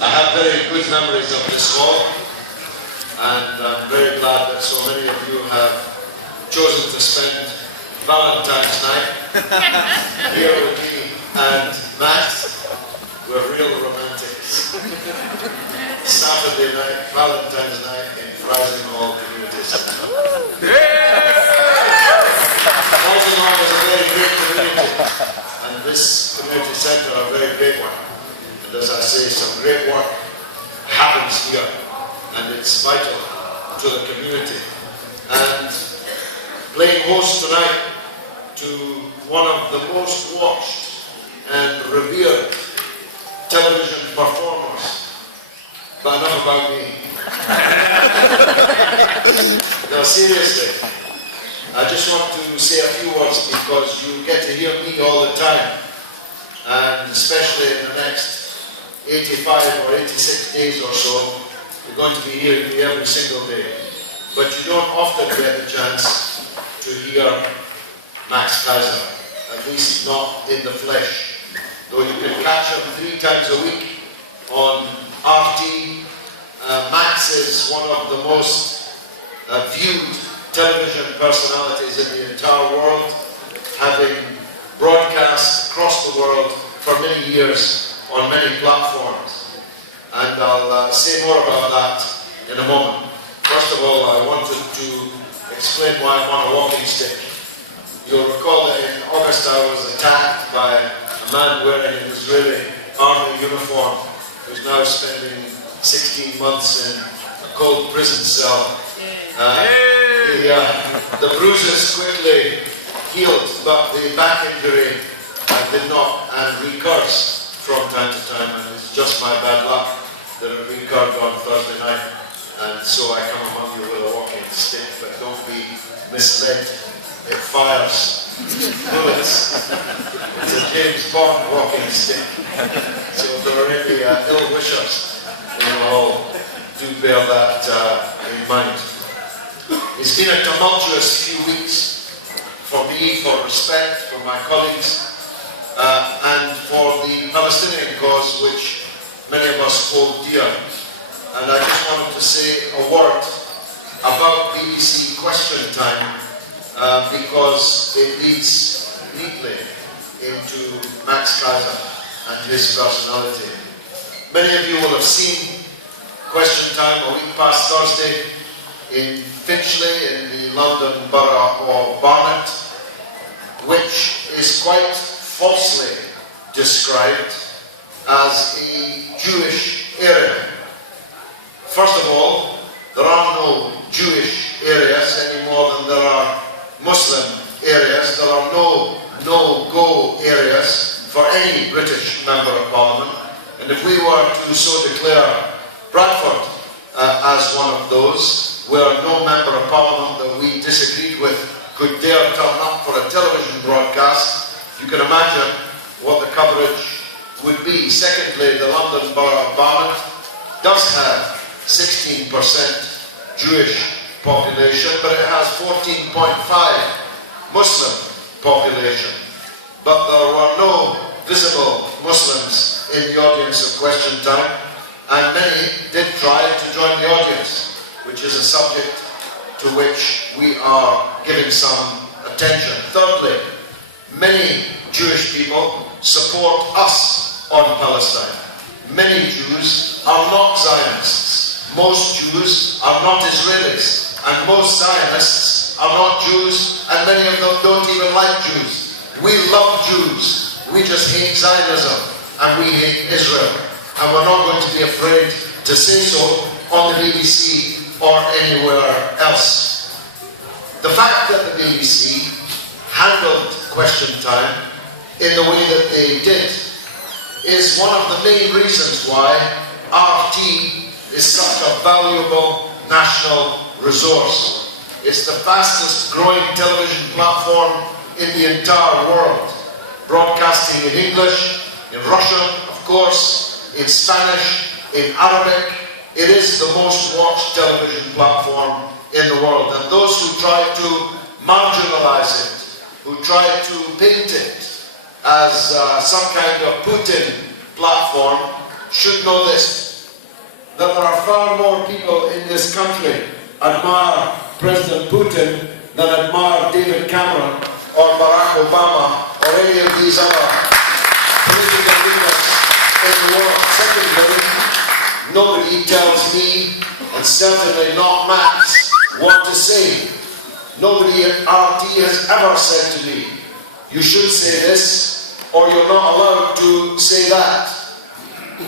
I have very good memories of this hall, and I'm very glad that so many of you have chosen to spend Valentine's night here with me and Max. We're real romantics. Saturday night, Valentine's night in Rising Hall Community Centre. Rising Hall is a very great community, and this community centre a very great one. And as I say, some great work happens here, and it's vital to the community. And playing host tonight to one of the most watched and revered television performers. But enough about me. No, seriously, I just want to say a few words because you get to hear me all the time, and especially in the next 85 or 86 days or so, you're going to be hearing me every single day. But you don't often get the chance to hear Max Keiser, at least not in the flesh. Though you can catch him 3 times a week on RT. Max is one of the most viewed television personalities in the entire world, having broadcast across the world for many years on many platforms. And I'll say more about that in a moment. First of all, I wanted to explain why I'm on a walking stick. You'll recall that in August I was attacked by a man wearing an Israeli army uniform who's now spending 16 months in a cold prison cell. The bruises quickly healed, but the back injury did not, and recurs from time to time, and it's just my bad luck that it recurred on Thursday night, and so I come among you with a walking stick, but don't be misled. It fires bullets. It's a James Bond walking stick. So if there are any ill wishers in the hall, do bear that in mind. It's been a tumultuous few weeks for me, for respect, for my colleagues, and for the Palestinian cause, which many of us hold dear. And I just wanted to say a word about BBC Question Time, because it leads neatly into Max Keiser and his personality. Many of you will have seen Question Time a week past Thursday in Finchley, in the London borough of Barnet, which is quite falsely described as a Jewish area. First of all, there are no Jewish areas any more than there are Muslim areas. There are no no-go areas for any British Member of Parliament. And if we were to so declare Bradford as one of those, where no Member of Parliament that we disagreed with could dare turn up for a television broadcast, you can imagine what the coverage would be. Secondly, the London Borough of Barnet does have 16% Jewish population, but it has 14.5 Muslim population. But there were no visible Muslims in the audience of Question Time, and many did try to join the audience, which is a subject to which we are giving some attention. Thirdly, many Jewish people support us on Palestine. Many Jews are not Zionists. Most Jews are not Israelis. And most Zionists are not Jews, and many of them don't even like Jews. We love Jews. We just hate Zionism, and we hate Israel. And we're not going to be afraid to say so on the BBC or anywhere else. The fact that the BBC handled Question Time in the way that they did is one of the main reasons why RT is such a valuable national resource. It's the fastest growing television platform in the entire world, broadcasting in English, in Russian, of course, in Spanish, in Arabic. It is the most watched television platform in the world, and those who try to marginalize it, who try to paint it as some kind of Putin platform, should know this, that there are far more people in this country admire President Putin than admire David Cameron or Barack Obama or any of these other political leaders in the world. Secondly, nobody tells me, and certainly not Max, what to say. Nobody at RT has ever said to me, you should say this, or you're not allowed to say that.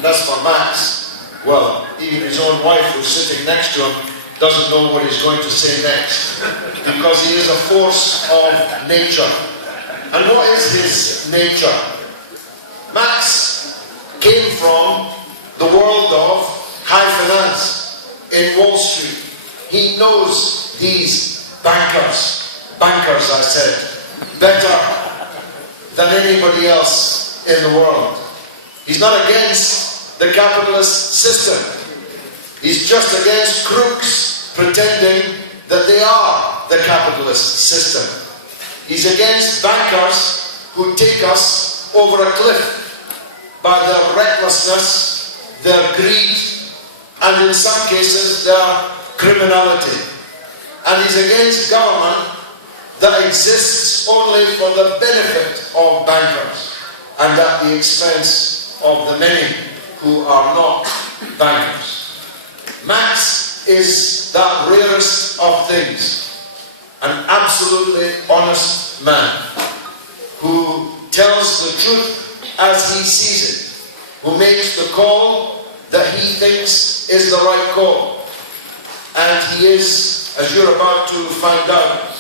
That's for Max. Well, even his own wife, who's sitting next to him, doesn't know what he's going to say next, because he is a force of nature. And what is his nature? Max came from the world of high finance in Wall Street. He knows these bankers, I said, better than anybody else in the world. He's not against the capitalist system. He's just against crooks pretending that they are the capitalist system. He's against bankers who take us over a cliff by their recklessness, their greed, and in some cases their criminality. And he's against government that exists only for the benefit of bankers and at the expense of the many who are not bankers. Max is that rarest of things, an absolutely honest man who tells the truth as he sees it, who makes the call that he thinks is the right call. And he is, as you're about to find out,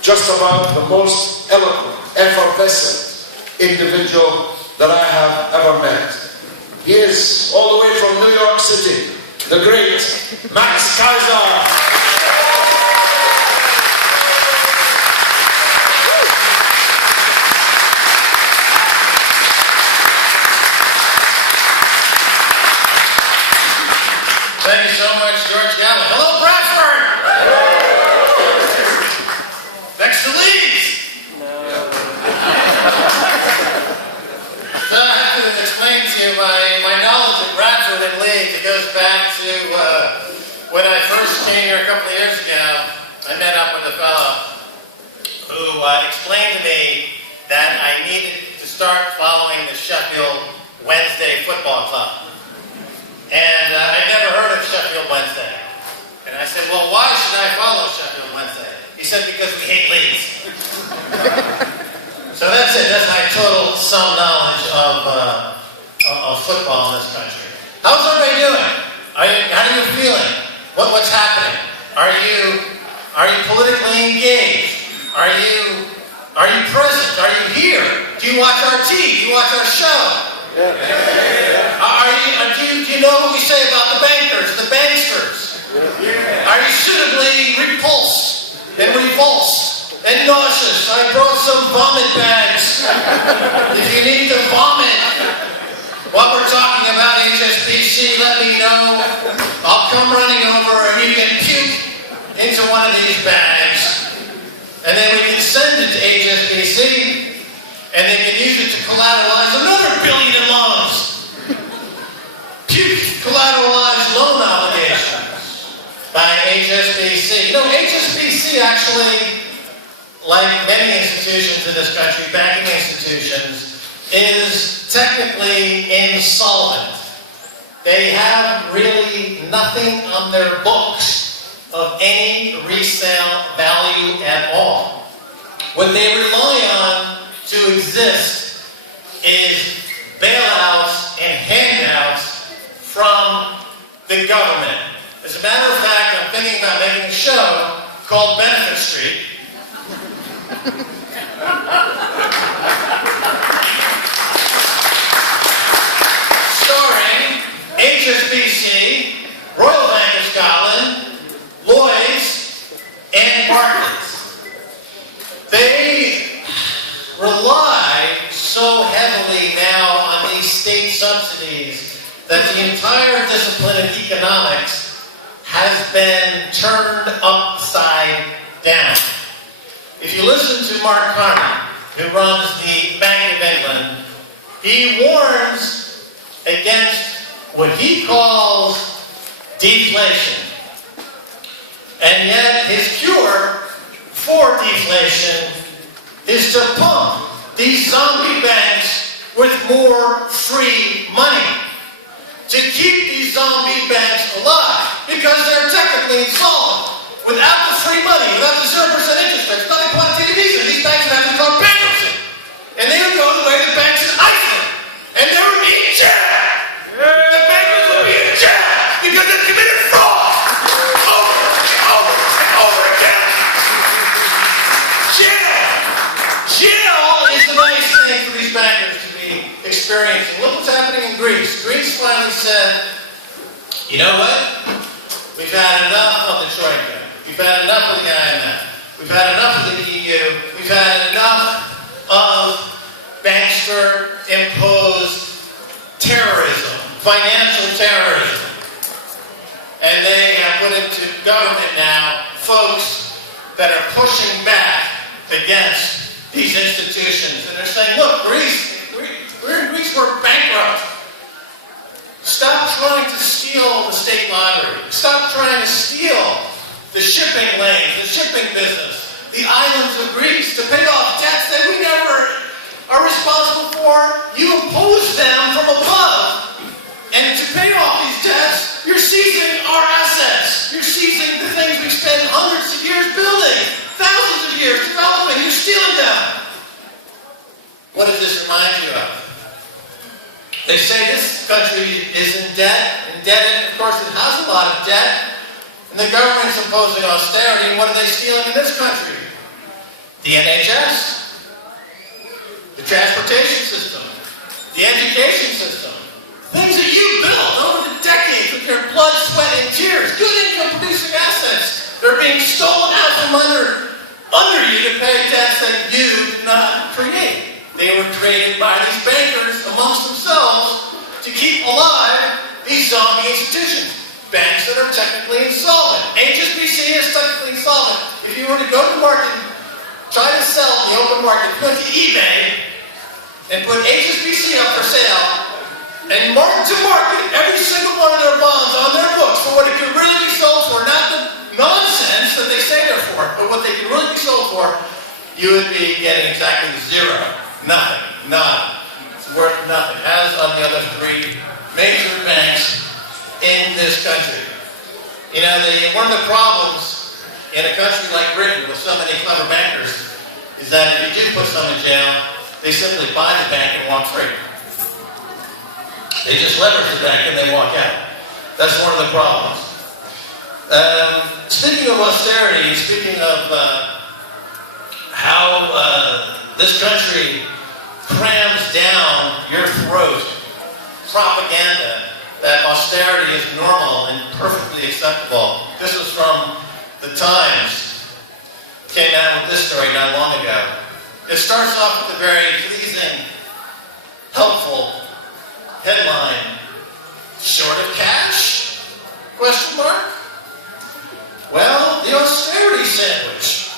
just about the most eloquent, effervescent individual that I have ever met. He is, all the way from New York City, the great Max Keiser. Thank you so much, George Galloway. Hello, Bradford! Next to Leeds! No. So I have to explain to you my knowledge of Bradford and Leeds. It goes back to when I first came here a couple of years ago. I met up with a fellow who explained to me that I needed to start following the Sheffield Wednesday football club. And I'd never heard of Sheffield Wednesday. And I said, well, why should I follow Sheffield Wednesday? He said, because we hate Leeds. So that's it. That's my total some knowledge of football in this country. How's everybody doing? How are you feeling? What's happening? Are you politically engaged? Are you present? Are you here? Do you watch our TV? Do you watch our show? Yeah. Do you know what we say about the bankers, the banksters? Yeah. Are you suitably repulsed and revulsed and nauseous? I brought some vomit bags. If you need to vomit while we're talking about HSBC, let me know. I'll come running over and you can puke into one of these bags. And then we can send it to HSBC. And they can use it to collateralize another $1 billion in loans. Puke collateralized loan obligations by HSBC. You know, HSBC actually, like many institutions in this country, banking institutions, is technically insolvent. They have really nothing on their books of any resale value at all. What they rely on to exist is bailouts and handouts from the government. As a matter of fact, I'm thinking about making a show called Benefit Street. Starring HSBC, Royal Bank of Scotland, Lloyds, and Barclays. They rely so heavily now on these state subsidies that the entire discipline of economics has been turned upside down. If you listen to Mark Carney, who runs the Bank of England, he warns against what he calls deflation. And yet his cure for deflation is to pump these zombie banks with more free money. To keep these zombie banks alive, because they're technically insolvent. Without the free money, without the 0% interest rates, without the quantitative easing, these banks would have to declare bankruptcy. And they would go the way of the banks in Iceland. And they would be in jail. The bankers would be in jail because they committed fraud. Over and over and over again. Jail. Jail is the nice thing for these bankers to be experiencing. Look what's happening in Greece. Greece finally said, you know what? We've had enough of the Troika. We've had enough of the IMF. We've had enough of the EU. We've had enough of bankster-imposed terrorism, financial terrorism. And they have put into government now folks that are pushing back against these institutions. And they're saying, look, Greece, we're in Greece, we're bankrupt. Stop trying to steal the state lottery. Stop trying to steal the shipping lanes, the shipping business, the islands of Greece to pay off debts that we never are responsible for. You impose them from above. And to pay off these debts, you're seizing our assets. You're seizing the things we spend hundreds of years building, thousands of years developing. You're stealing them. What does this remind you of? They say this country is indebted. Of course, it has a lot of debt. And the government's imposing austerity. And what are they stealing in this country? The NHS, the transportation system, the education system. Things that you built over the decades with your blood, sweat, and tears. Good income-producing assets. They're being stolen out from under you to pay debts that you did not create. They were created by these bankers amongst themselves to keep alive these zombie institutions. Banks that are technically insolvent. HSBC is technically insolvent. If you were to go to the market and try to sell in the open market, go to eBay and put HSBC up for sale and mark to market every single one of their bonds on their books for what it could really be sold for, not the nonsense that they say they're for, but what they could really be sold for, you would be getting exactly zero. Nothing. None. It's worth nothing. As on the other three major banks in this country. You know, one of the problems in a country like Britain with so many clever bankers is that if you do put someone in jail, they simply buy the bank and walk free. They just leverage the bank and they walk out. That's one of the problems. Speaking of austerity, speaking of how this country crams down your throat propaganda that austerity is normal and perfectly acceptable. This was from the Times. Came out with this story not long ago. It starts off with a very pleasing, helpful headline. Short of cash? Question mark? Well, the austerity sandwich.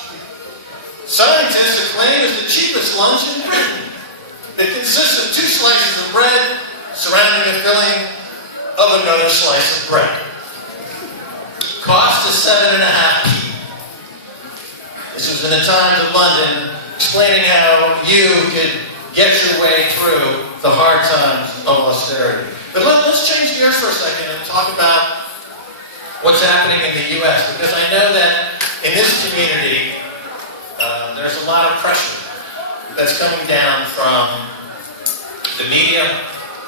Scientists acclaim is the cheapest lunch in Britain. It consists of 2 slices of bread surrounding a filling of another slice of bread. Cost is 7.5p. This was in the Times of London, explaining how you could get your way through the hard times of austerity. But let's change gears for a second and talk about what's happening in the U.S. because I know that in this community, there's a lot of pressure that's coming down from the media,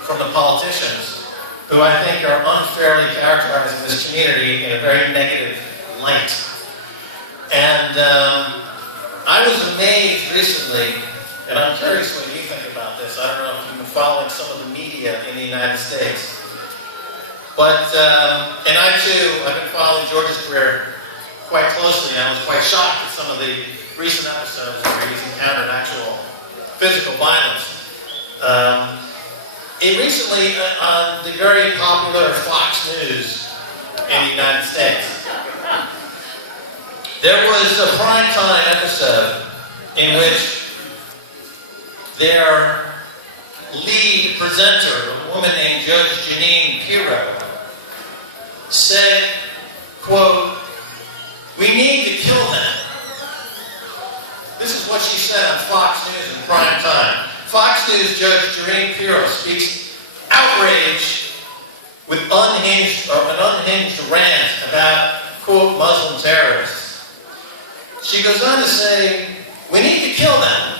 from the politicians, who I think are unfairly characterizing this community in a very negative light. And I was amazed recently, and I'm curious what you think about this. I don't know if you've been following some of the media in the United States. But, and I too, I've been following George's career quite closely, and I was quite shocked at some of the recent episodes where he's encountered actual physical violence. Recently, on the very popular Fox News in the United States, there was a primetime episode in which their lead presenter, a woman named Judge Janine Pirro, said, quote, "We need to kill them." This is what she said on Fox News in prime time. Fox News Judge Janine Pirro speaks outrage with an unhinged rant about, quote, Muslim terrorists. She goes on to say, "We need to kill them.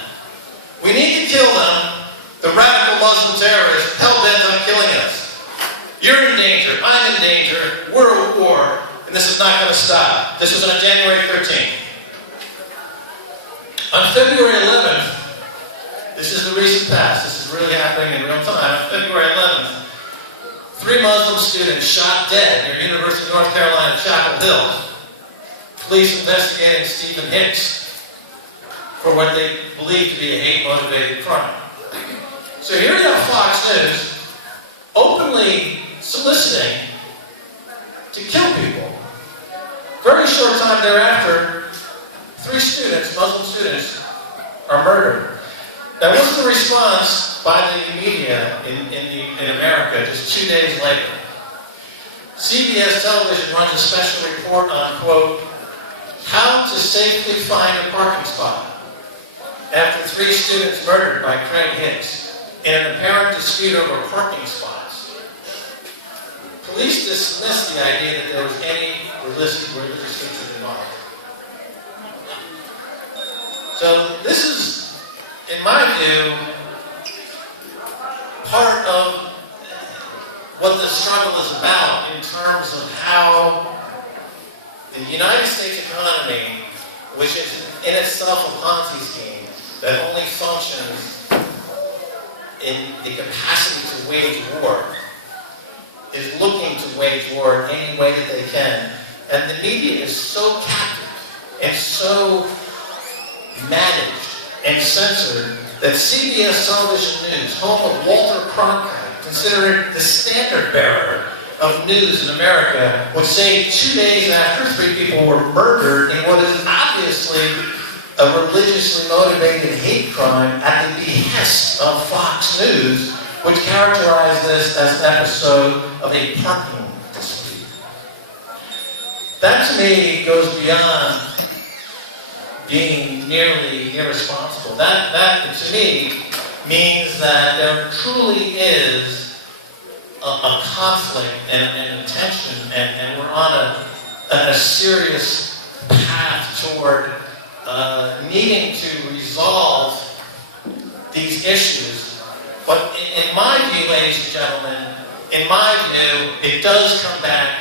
We need to kill them, the radical Muslim terrorists hell-bent on killing us. You're in danger. I'm in danger. We're at war. And this is not going to stop." This was on January 13th. On February 11th, this is the recent past. This is really happening in real time. On February 11th, 3 Muslim students shot dead near University of North Carolina, Chapel Hill. Police investigating Stephen Hicks for what they believe to be a hate-motivated crime. So here you have Fox News openly soliciting to kill people. Very short time thereafter, 3 students, Muslim students, are murdered. Now, what was the response by the media in America just 2 days later? CBS television runs a special report on, quote, "How to safely find a parking spot after 3 students murdered by Craig Hicks in an apparent dispute over parking spots." Police dismissed the idea that there was any religious hatred involved. So this is, in my view, part of what the struggle is about in terms of how the United States economy, which is in itself a Ponzi scheme that only functions in the capacity to wage war, is looking to wage war in any way that they can. And the media is so captive and so managed and censored that CBS Television News, home of Walter Cronkite, considered the standard bearer of news in America, would say 2 days after 3 people were murdered in what is obviously a religiously motivated hate crime at the behest of Fox News, which characterized this as an episode of a parking dispute. That to me goes beyond being nearly irresponsible. That to me means that there truly is a conflict and a tension, and we're on a serious path toward needing to resolve these issues. But in my view, ladies and gentlemen, in my view, it does come back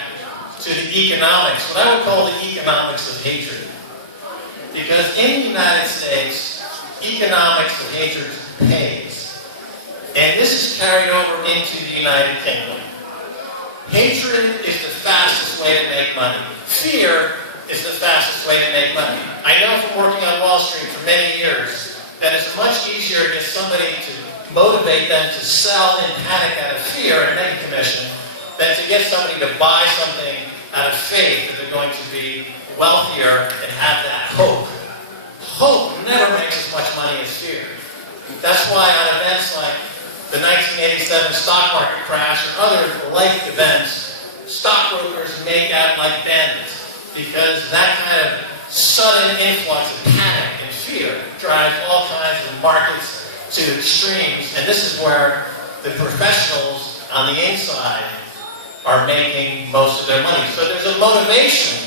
to the economics, what I would call the economics of hatred. Because in the United States, economics of hatred pays. And this is carried over into the United Kingdom. Hatred is the fastest way to make money. Fear is the fastest way to make money. I know from working on Wall Street for many years that it's much easier to get somebody to motivate them to sell in panic out of fear and make a commission than to get somebody to buy something out of faith that they're going to be wealthier and have that hope. Hope never makes as much money as fear. That's why on events like the 1987 stock market crash or other like events, stockbrokers make out like bandits, because that kind of sudden influx of panic and fear drives all kinds of markets to extremes, and this is where the professionals on the inside are making most of their money. So there's a motivation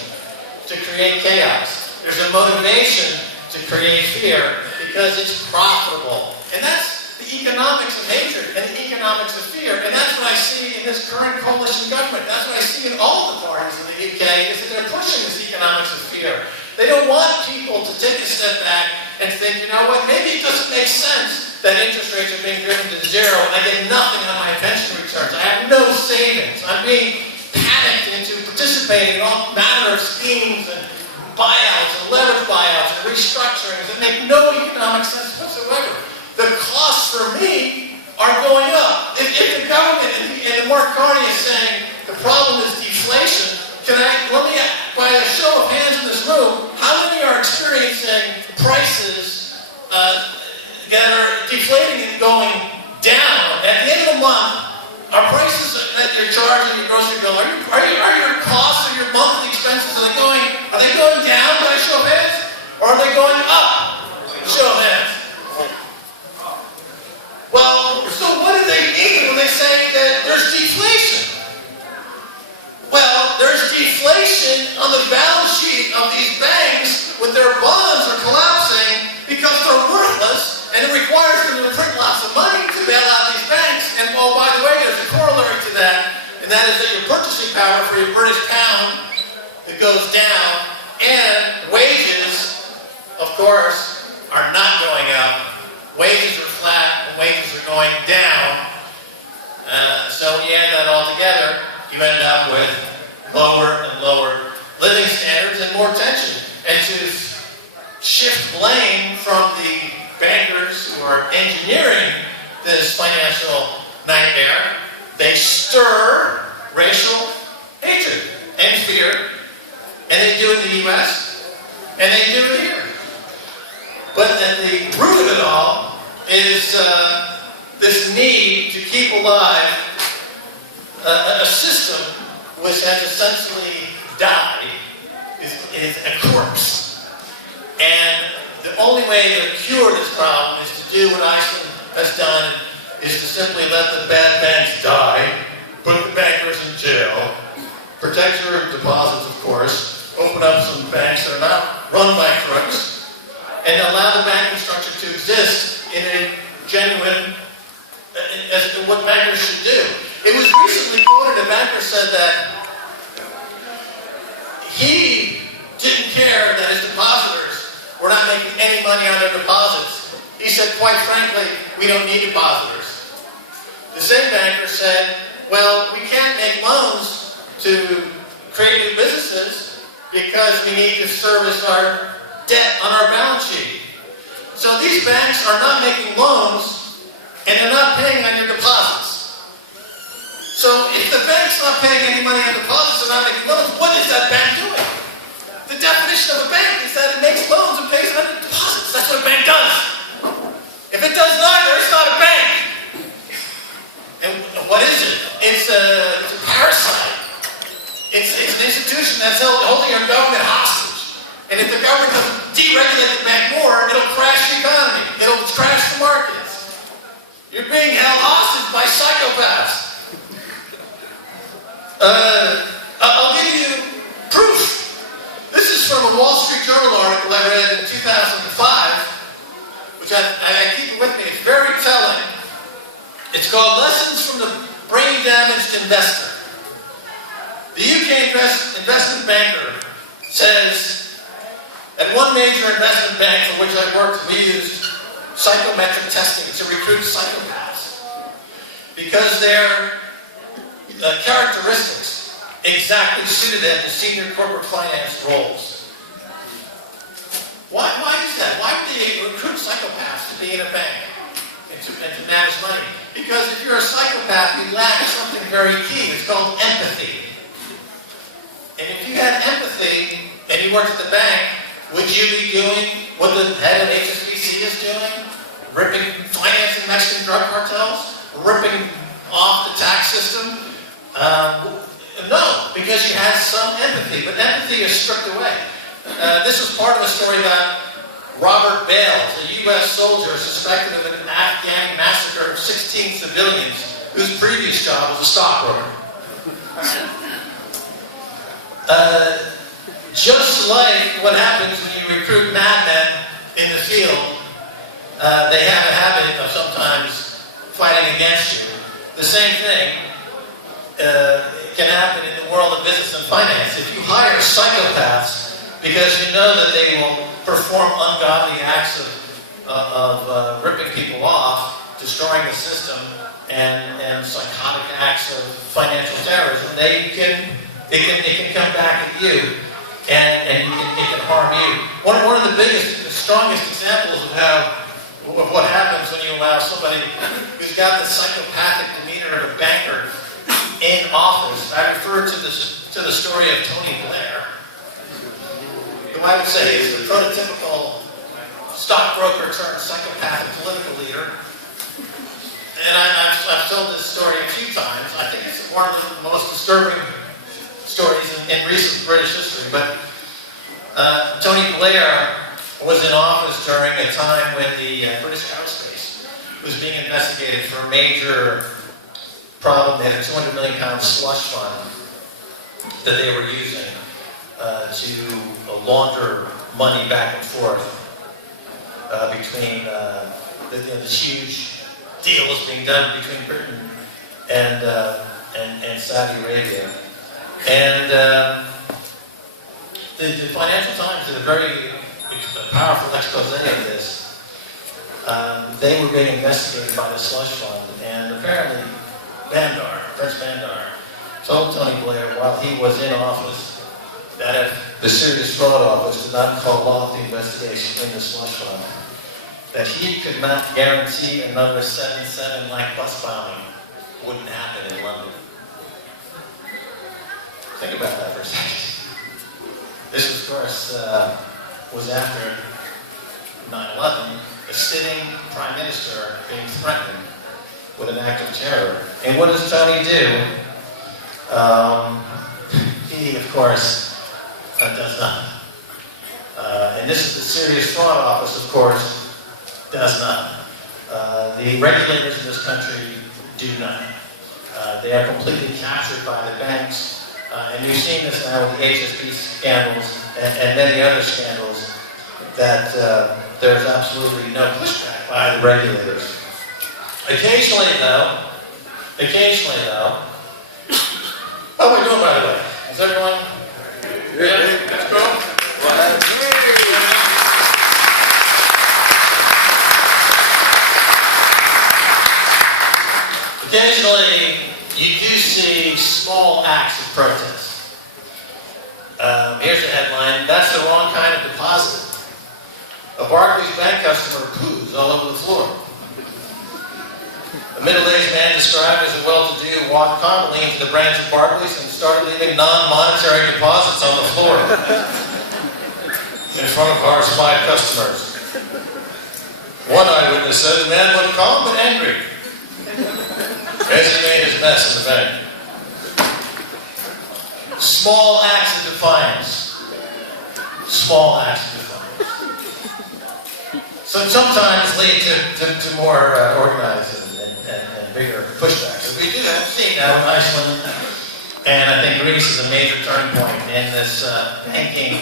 to create chaos. There's a motivation to create fear because it's profitable. And that's the economics of hatred and the economics of fear. And that's what I see in this current coalition government. That's what I see in all the parties in the UK, is that they're pushing this economics of fear. They don't want people to take a step back and think, you know what, maybe it doesn't make sense that interest rates are being driven to zero and I get nothing on my pension returns. I have no savings. I'm being panicked into participating in all manner of schemes and buyouts and leverage buyouts and restructurings that make no economic sense whatsoever. The costs for me are going up. If the government and Mark Carney is saying the problem is deflation, let me, by a show of hands in this room, how many are experiencing prices that are deflating and going down. At the end of the month, are prices that you're charging your grocery bill, are your costs or your monthly expenses, are they going down by a show of hands? Or are they going up? Show of hands. Well, so what do they mean when they say that there's deflation? Well, there's deflation on the balance sheet of these banks when their bonds are collapsing because they're worthless, and it requires them to print lots of money to bail out these banks. And oh, by the way, there's a corollary to that, and that is that your purchasing power for your British pound, it goes down, and wages, of course, are not going up. Wages are flat, and wages are going down. So when you add that all together, you end up with lower and lower living standards and more tension. And to shift blame from the bankers who are engineering this financial nightmare, they stir racial hatred and fear, and they do it in the U.S., and they do it here. But at the root of it all is this need to keep alive a system which has essentially died, is a corpse. And the only way to cure this problem is to do what Iceland has done, is to simply let the bad banks die, put the bankers in jail, protect your deposits, of course, open up some banks that are not run by crooks, and allow the banking structure to exist in a genuine, as to what bankers should do. It was recently quoted, a banker said that he didn't care that his depositors were not making any money on their deposits. He said, quite frankly, we don't need depositors. The same banker said, well, we can't make loans to create new businesses because we need to service our debt on our balance sheet. So these banks are not making loans, and they're not paying on your deposits. So if the bank's not paying any money on deposits and not making loans, what is that bank doing? The definition of a bank is that it makes loans and pays on deposits. That's what a bank does. If it does neither, it's not a bank. And what is it? It's a parasite. It's an institution that's holding our government hostage. And if the government doesn't deregulate the bank more, it'll crash the economy. It'll crash the markets. You're being held hostage by psychopaths. I'll give you proof. This is from a Wall Street Journal article I read in 2005, which I keep it with me. It's very telling. It's called Lessons from the Brain-Damaged Investor. The UK investment banker says, at one major investment bank for which I worked, we used psychometric testing to recruit psychopaths because their characteristics exactly suited them to senior corporate finance roles. Why is that? Why would they recruit psychopaths to be in a bank and to manage money? Because if you're a psychopath, you lack something very key. It's called empathy. And if you had empathy and you worked at the bank, would you be doing what the head of HSBC is doing? Ripping, financing Mexican drug cartels? Ripping off the tax system? No, because you had some empathy, but empathy is stripped away. This is part of a story about Robert Bales, a U.S. soldier suspected of an Afghan massacre of 16 civilians, whose previous job was a stockbroker. Just like what happens when you recruit madmen in the field, they have a habit of sometimes fighting against you. The same thing can happen in the world of business and finance. If you hire psychopaths because you know that they will perform ungodly acts of ripping people off, destroying the system, and psychotic acts of financial terrorism, it can come back at you, and it can harm you. One of the biggest, the strongest examples of what happens when you allow somebody who's got the psychopathic demeanor of a banker in office. I refer to the story of Tony Blair, who I would say is the prototypical stockbroker turned psychopathic political leader. and I've told this story a few times. I think it's one of the most disturbing stories in recent British history. But Tony Blair was in office during a time when the British aerospace was being investigated for a major problem. They had a £200 million slush fund that they were using to launder money back and forth between this huge deal was being done between Britain and Saudi Arabia. And the Financial Times did a very powerful expose of this. They were being investigated by the slush fund, and apparently Prince Bandar, told Tony Blair while he was in office that if the Serious Fraud Office did not call off the investigation in the slush fund, that he could not guarantee another 7/7 like bus bombing wouldn't happen in London. Think about that for a second. This, of course, was after 9/11, a sitting prime minister being threatened with an act of terror. And what does Tony do? He, of course, does nothing. And this is the Serious Fraud Office, of course, does nothing. The regulators in this country do nothing. They are completely captured by the banks. And you've seen this now with the HSB scandals and many other scandals, that there's absolutely no pushback by the regulators. Occasionally, though, how are we doing, by the way? Is everyone? Yeah, let's go. Occasionally, you do see small acts of protest. Here's the headline: "That's the wrong kind of deposit. A Barclays bank customer poos all over the floor." A middle-aged man described as a well-to-do walked calmly into the branch of Barclays and started leaving non-monetary deposits on the floor in front of horrified customers. One eyewitness said the man looked calm but angry as he made his mess in the bank. Small acts of defiance. Small acts of defiance. So sometimes lead to more organized and bigger pushbacks. As we do have seen now in Iceland, and I think Greece is a major turning point in this banking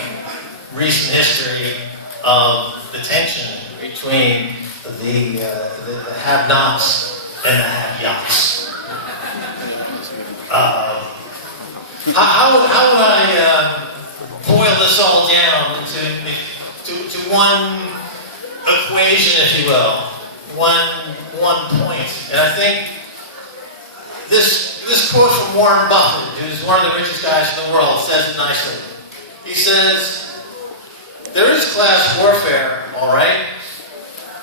recent history of the tension between the have-nots and the have-yots. How would I boil this all down to one equation, if you will, one point? And I think this quote from Warren Buffett, who's one of the richest guys in the world, says it nicely. He says, "There is class warfare, all right,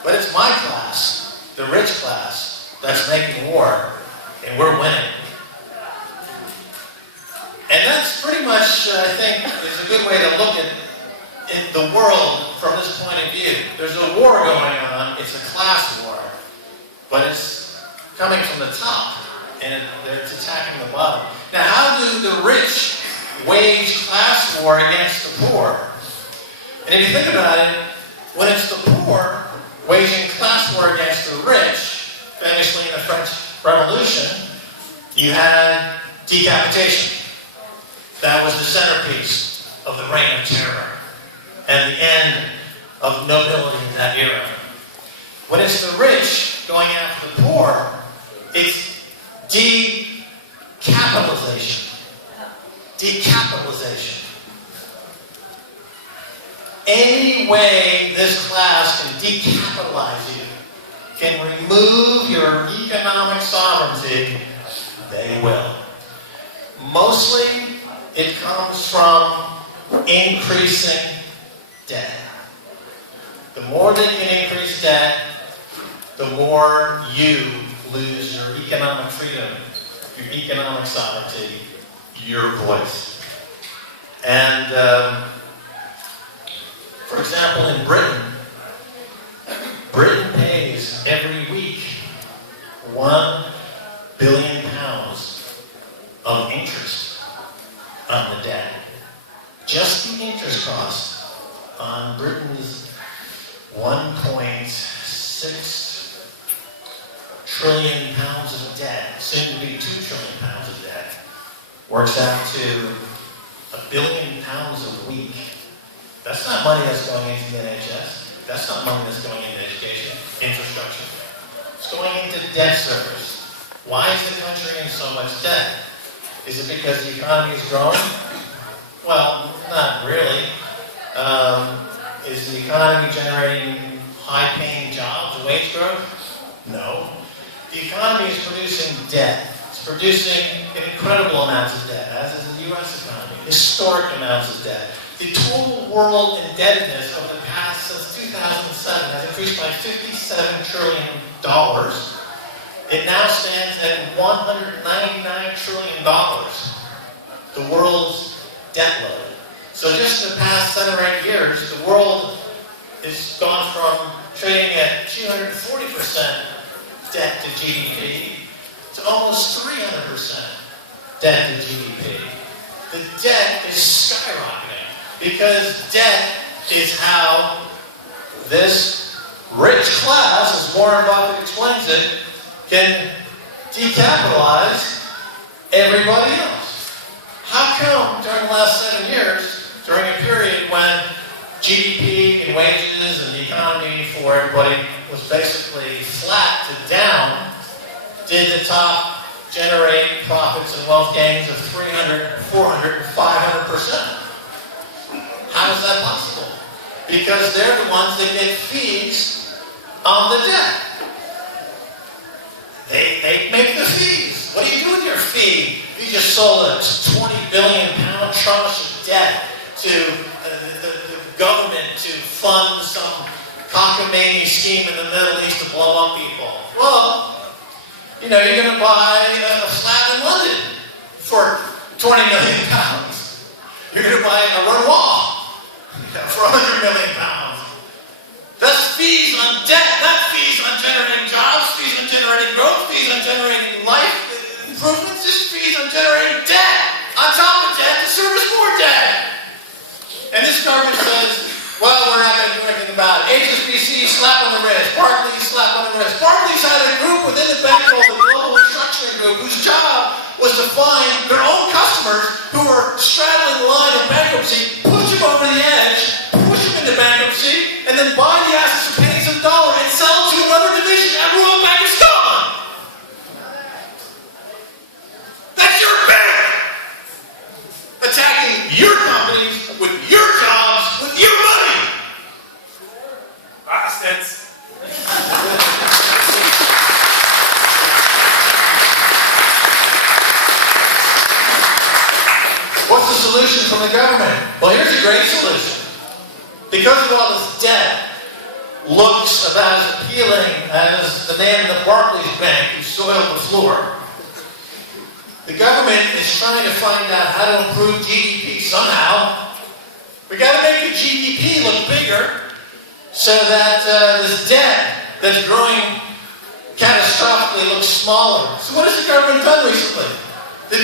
but it's my class, the rich class, that's making war, and we're winning." And that's pretty much, I think, is a good way to look at the world from this point of view. There's a war going on. It's a class war. But it's coming from the top, and it's attacking the bottom. Now, how do the rich wage class war against the poor? And if you think about it, when it's the poor waging class war against the rich, famously in the French Revolution, you had decapitation. That was the centerpiece of the Reign of Terror and the end of nobility in that era. When it's the rich going after the poor, it's decapitalization. Decapitalization. Any way this class can decapitalize you, can remove your economic sovereignty, they will. Mostly, it comes from increasing debt. The more they can increase debt, the more you lose your economic freedom, your economic sovereignty, your voice. And, for example, in Britain pays every week 1 billion pounds of interest on the debt. Just the interest cost on Britain's 1.6 trillion pounds of debt, soon to be 2 trillion pounds of debt, works out to £1 billion a week. That's not money that's going into the NHS. That's not money that's going into education, infrastructure. It's going into debt service. Why is the country in so much debt? Is it because the economy is growing? Well, not really. Is the economy generating high-paying jobs, wage growth? No. The economy is producing debt. It's producing incredible amounts of debt, as is the U.S. economy. Historic amounts of debt. The total world indebtedness over the past, since 2007, has increased by $57 trillion. It now stands at $199 trillion, the world's debt load. So just in the past 7 or 8 years, the world has gone from trading at 240% debt to GDP to almost 300% debt to GDP. The debt is skyrocketing because debt is how this rich class, as Warren Buffett explains it, can decapitalize everybody else. How come during the last 7 years, during a period when GDP and wages and the economy for everybody was basically flat to down, did the top generate profits and wealth gains of 300, 400, 500%? How is that possible? Because they're the ones that get fees on the debt. They make the fees. What do you do with your fee? You just sold a 20 billion pound tranche of debt to the government to fund some cockamamie scheme in the Middle East to blow up people. Well, you're going to buy a flat in London for 20 million pounds. You're going to buy a Renoir for 100 million pounds. That's fees on debt, not fees on generating jobs, fees on generating growth, fees on generating life improvements, just fees on generating debt. On top of debt to service more debt. And this government says, well, we're not going to do anything about it. HSBC, slap on the wrist. Barclays, slap on the wrist. Barclays had a group within the bank called the Global Restructuring Group, whose job was to find their own customers who were straddling the line of bankruptcy, push them over the edge, push them into bankruptcy, and then buy the assets for pennies of a dollar and sell them to another division at Royal Bank of Scotland. That's your bank attacking your companies with your jobs, with your money. Bastards. What's the solution from the government? Well, here's a great solution. Because of all this debt looks about as appealing as the name of the Barclays Bank who soiled the floor, the government is trying to find out how to improve GDP somehow. We got to make the GDP look bigger so that this debt that's growing catastrophically looks smaller. So what has the government done recently?